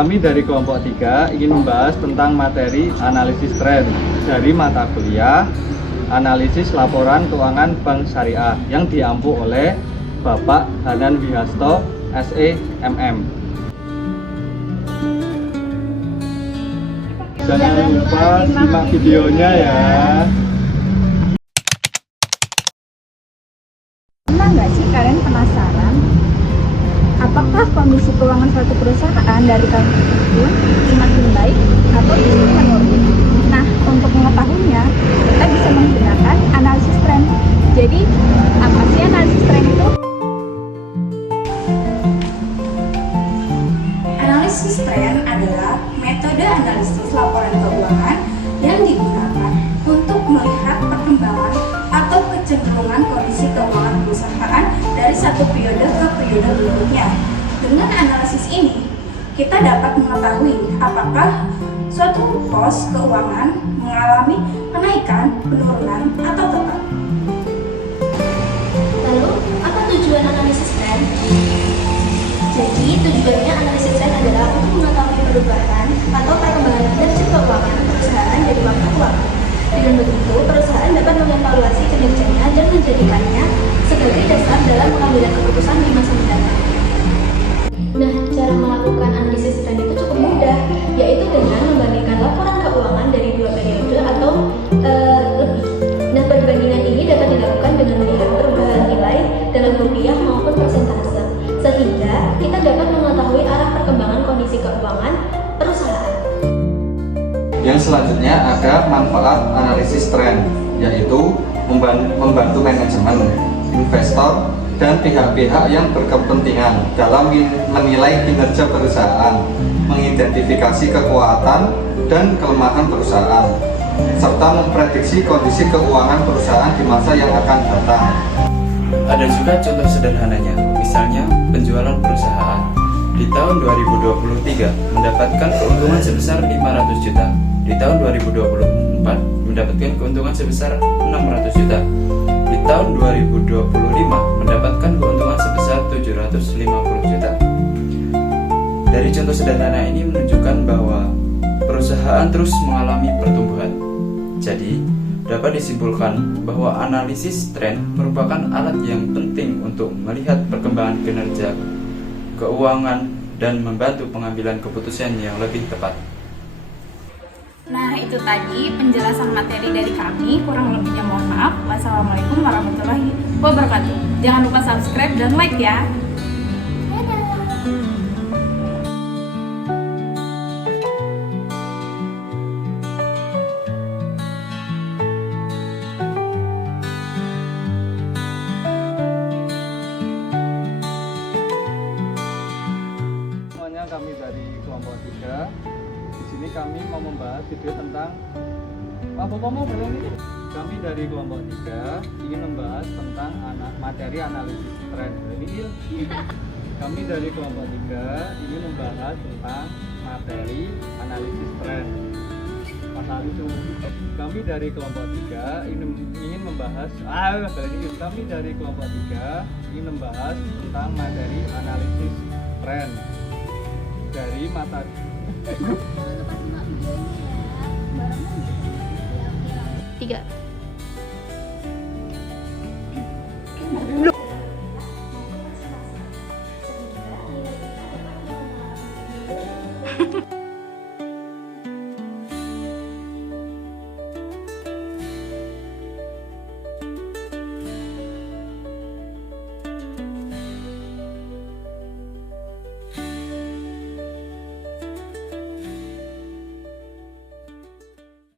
Kami dari kelompok 3 ingin membahas tentang materi analisis tren dari mata kuliah analisis laporan keuangan bank syariah yang diampu oleh Bapak Hanan Wihasto, SE, MM. Jangan lupa simak videonya ya. Pernah nggak sih kalian penasaran? Apakah kondisi keuangan suatu perusahaan dari tahun ke tahun semakin baik atau justru menurun? Nah, untuk mengetahuinya, kita bisa menggunakan analisis tren. Jadi, apa sih analisis tren itu? Analisis tren adalah metode analisis laporan keuangan yang digunakan untuk melihat perkembangan atau kecenderungan kondisi keuangan perusahaan dari satu periode ke periode berikutnya. Dengan analisis ini, kita dapat mengetahui apakah suatu pos keuangan mengalami kenaikan, penurunan, atau tetap. Lalu, apa tujuan analisis tren? Jadi, tujuannya analisis tren adalah untuk mengetahui perubahan atau perkembangan kinerja keuangan perusahaan dari waktu ke waktu. Dengan begitu, perusahaan dapat mengevaluasi kinerjanya dan menjadikannya sebagai dasar dalam pengambilan keputusan di masa mendatang. Nah, cara melakukan analisis tren itu cukup mudah, yaitu dengan membandingkan laporan keuangan dari dua periode atau lebih. Nah, perbandingan ini dapat dilakukan dengan melihat perubahan nilai dalam rupiah maupun persentase, sehingga kita dapat mengetahui arah perkembangan kondisi keuangan perusahaan. Yang selanjutnya ada manfaat analisis tren, yaitu membantu manajemen, investor, dan pihak-pihak yang berkepentingan dalam menilai kinerja perusahaan, mengidentifikasi kekuatan dan kelemahan perusahaan, serta memprediksi kondisi keuangan perusahaan di masa yang akan datang. Ada juga contoh sederhananya, misalnya penjualan perusahaan. Di tahun 2023 mendapatkan keuntungan sebesar 500 juta. Di tahun 2024 mendapatkan keuntungan sebesar 600 juta. Di tahun 2025 mendapatkan keuntungan sebesar 750 juta. Dari contoh sederhana ini menunjukkan bahwa perusahaan terus mengalami pertumbuhan. Jadi, dapat disimpulkan bahwa analisis tren merupakan alat yang penting untuk melihat perkembangan kinerja keuangan dan membantu pengambilan keputusan yang lebih tepat. Nah, itu tadi penjelasan materi dari kami. Kurang lebihnya mohon maaf. Wassalamualaikum warahmatullahi wabarakatuh. Jangan lupa subscribe dan like ya. Semuanya, kami dari kelompok 3. Di sini kami mau membahas video tentang apa mau ini? Kami dari kelompok 3 ingin membahas tentang materi analisis tren. Kami dari kelompok 3 ingin membahas tentang materi analisis tren. Pasal itu. Kami dari kelompok 3 ingin membahas kami dari kelompok 3 ingin membahas tentang materi analisis tren dari mata 3.